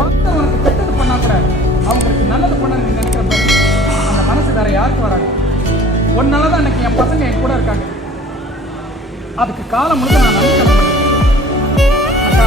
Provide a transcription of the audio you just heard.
ஒருத்தவனுக்கு கெட்டது பண்ணா கூட அவங்களுக்கு நல்லது பண்ண நினைக்கிற பாரு, அந்த மனசு வேற யாருக்கு வராது. ஒன்னால தான் அன்னைக்கு என் பசங்க என் கூட இருக்காங்க. அதுக்கு காலம் முழுக்க நான் நன்றி கடன் பண்ணிட்டேன். அக்கா